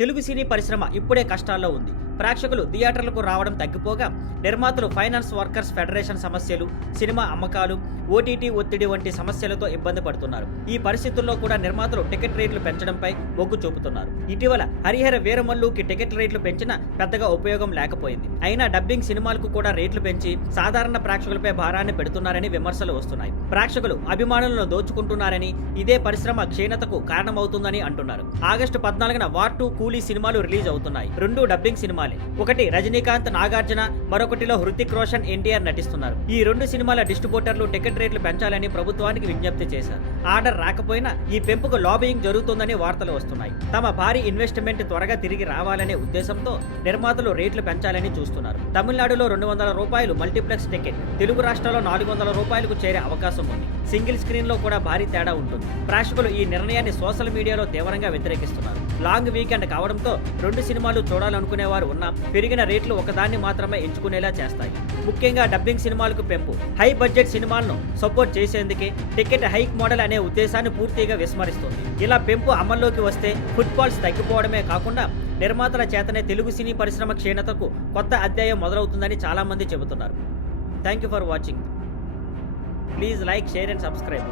తెలుగు సినీ పరిశ్రమ ఇప్పుడే కష్టాల్లో ఉంది. ప్రేక్షకులు థియేటర్లకు రావడం తగ్గిపోగా నిర్మాతలు ఫైనాన్స్ వర్కర్స్ ఫెడరేషన్ సమస్యలు, సినిమా అమ్మకాలు, ఓటీటీ ఒత్తిడి వంటి సమస్యలతో ఇబ్బంది పడుతున్నారు. ఈ పరిస్థితుల్లో కూడా నిర్మాతలు టికెట్ రేట్లు పెంచడంపై మొగ్గు చూపుతున్నారు. ఇటీవల హరిహర వీరమల్లుకి టికెట్ రేట్లు పెంచినా పెద్దగా ఉపయోగం లేకపోయింది. అయినా డబ్బింగ్ సినిమాలకు కూడా రేట్లు పెంచి సాధారణ ప్రేక్షకులపై భారాన్ని పెడుతున్నారని విమర్శలు వస్తున్నాయి. ప్రేక్షకులు అభిమానులను దోచుకుంటున్నారని, ఇదే పరిశ్రమ క్షీణతకు కారణమవుతుందని అంటున్నారు. ఆగస్టు 14న వార్ 2 కూలీ సినిమాలు రిలీజ్ అవుతున్నాయి. 2 డబ్బింగ్ సినిమాలే. ఒకటి రజనీకాంత్, నాగార్జున, మరొకటిలో హృతిక్ రోషన్, ఎన్టీఆర్ నటిస్తున్నారు. ఈ 2 సినిమాల డిస్ట్రిబ్యూటర్లు టికెట్ రేట్లు పెంచాలని ప్రభుత్వానికి విజ్ఞప్తి చేశారు. ఆర్డర్ రాకపోయినా ఈ పెంపుకు లాబియింగ్ జరుగుతుందని వార్తలు వస్తున్నాయి. తమ భారీ ఇన్వెస్ట్మెంట్ త్వరగా తిరిగి రావాలనే ఉద్దేశంతో నిర్మాతలు రేట్లు పెంచాలని చూస్తున్నారు. తమిళనాడులో ₹200 మల్టీప్లెక్స్ టికెట్ తెలుగు రాష్ట్రాల్లో ₹400 చేరే అవకాశం ఉంది. సింగిల్ స్క్రీన్ లో కూడా భారీ తేడా ఉంటుంది. ప్రేక్షకులు ఈ నిర్ణయాన్ని సోషల్ మీడియాలో తీవ్రంగా వ్యతిరేకిస్తున్నారు. లాంగ్ వీకెండ్ కావడంతో 2 సినిమాలు చూడాలనుకునేవారు ఉన్నా పెరిగిన రేట్లు ఒకదాన్ని మాత్రమే ఎంచుకునేలా చేస్తాయి. ముఖ్యంగా డబ్బింగ్ సినిమాలకు పెంపు హై బడ్జెట్ సినిమాలను సపోర్ట్ చేసేందుకే టికెట్ హైక్ మోడల్ అనే ఉద్దేశాన్ని పూర్తిగా విస్మరిస్తుంది. ఇలా పెంపు అమల్లోకి వస్తే ఫుట్ఫాల్స్ తగ్గిపోవడమే కాకుండా నిర్మాతల చేతనే తెలుగు సినీ పరిశ్రమ క్షీణతకు కొత్త అధ్యాయం మొదలవుతుందని చాలా మంది చెబుతున్నారు. Thank you for watching. Please like, share and subscribe.